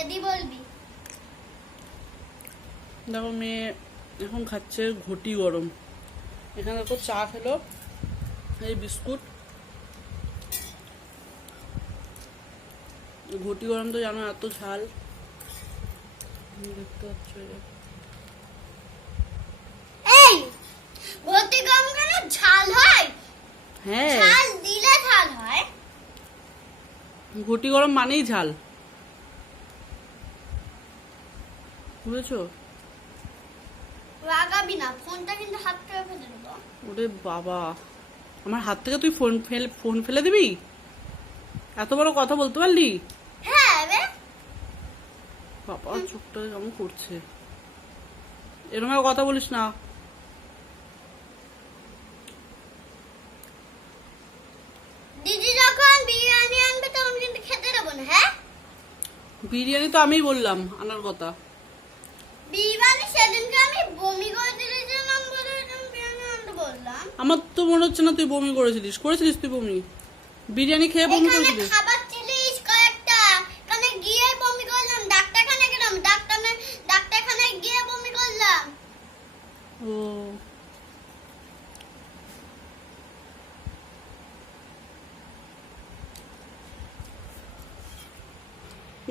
Ready বলবি। দেখো মেয়ে এখন খাচ্ছে ঘটি গরম। এখানে দেখো চা খেলো, এই বিস্কুট। ঘটি গরম তো জানো এত ঝাল, দেখতে পাচ্ছ। এই ঘটি গরম কেন ঝাল হয়? হ্যাঁ, ঝাল দিলে ঝাল হয়। ঘটি গরম মানেই ঝাল, বুঝেছো? রাগাবি না, ফোনটা কিন্তু হাত থেকে ফেলে দেবো। ওরে বাবা, আমার হাত থেকে তুই ফোন ফেলে দিবি? এত বড় কথা বলতে পারলি? হ্যাঁ রে। বাবা চোখটা কেমন করছে, এরকম আর কথা বলিস না। দিদি যখন বিরিয়ানি আনবে তখন কিন্তু খেতে দেবো না, হ্যাঁ? বিরিয়ানি তো আমিই বললাম আনার কথা। বিরিয়ানি সেদিনকে আমি বমি করে দিয়েছিলাম বলে বিরিয়ানি আনতে বললাম। আমার তো মনে হচ্ছে না তুই বমি করেছিলিস তুই বমি? বিরিয়ানি খেয়ে বমি এখানে করেছিলিস? খাবার ছিলিস কয়েকটা, এখানে গিয়ে বমি করলাম। ডাক্তারখানে গেলাম, ডাক্তারখানায় গিয়ে বমি করলাম। ও,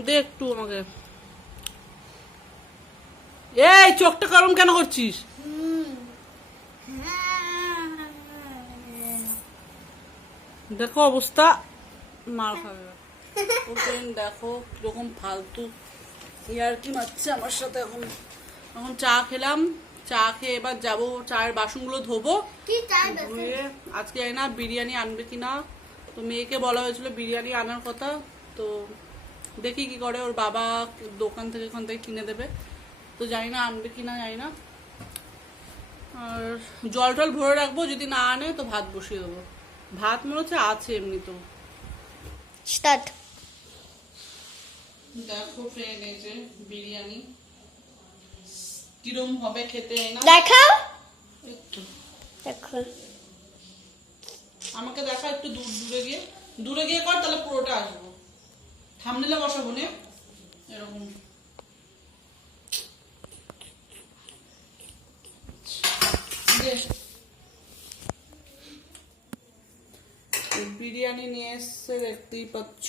দে একটু আমাকে। এই চোখটা গরম কেন করছিস? দেখো অবস্থা, মার খাবে। ওপেন দেখো কিরকম ফালতু ইয়ার কি মারছে আমার সাথে। এখন এখন চা খেলাম, চা খেয়ে এবার যাবো চায়ের বাসনগুলো ধোবো। কি চাই ধুয়ে আজকে জানি না বিরিয়ানি আনবে কিনা। তো মেয়েকে বলা হয়েছিল বিরিয়ানি আনার কথা, তো দেখি কি করে। ওর বাবা দোকান থেকে ওখান থেকে কিনে দেবে, তো জানি না আনবে কিনা জানি না। আর জল টল ভরে রাখবো, যদি না আনে তো ভাত বসিয়ে দেবো। ভাত মনে হচ্ছে আছে এমনি তো। স্টার্ট। দেখো ফ্রেন্ড, এই যে বিরিয়ানি কিরম হবে খেতে না। দেখাও একটু দেখো। আমাকে দেখা, একটু দূরে গিয়ে কর, তাহলে পুরোটা আসবো। থামনেলে বসাবো নে এরকম। বিরিয়ানি নিয়ে এসছে দেখতেই পাচ্ছ।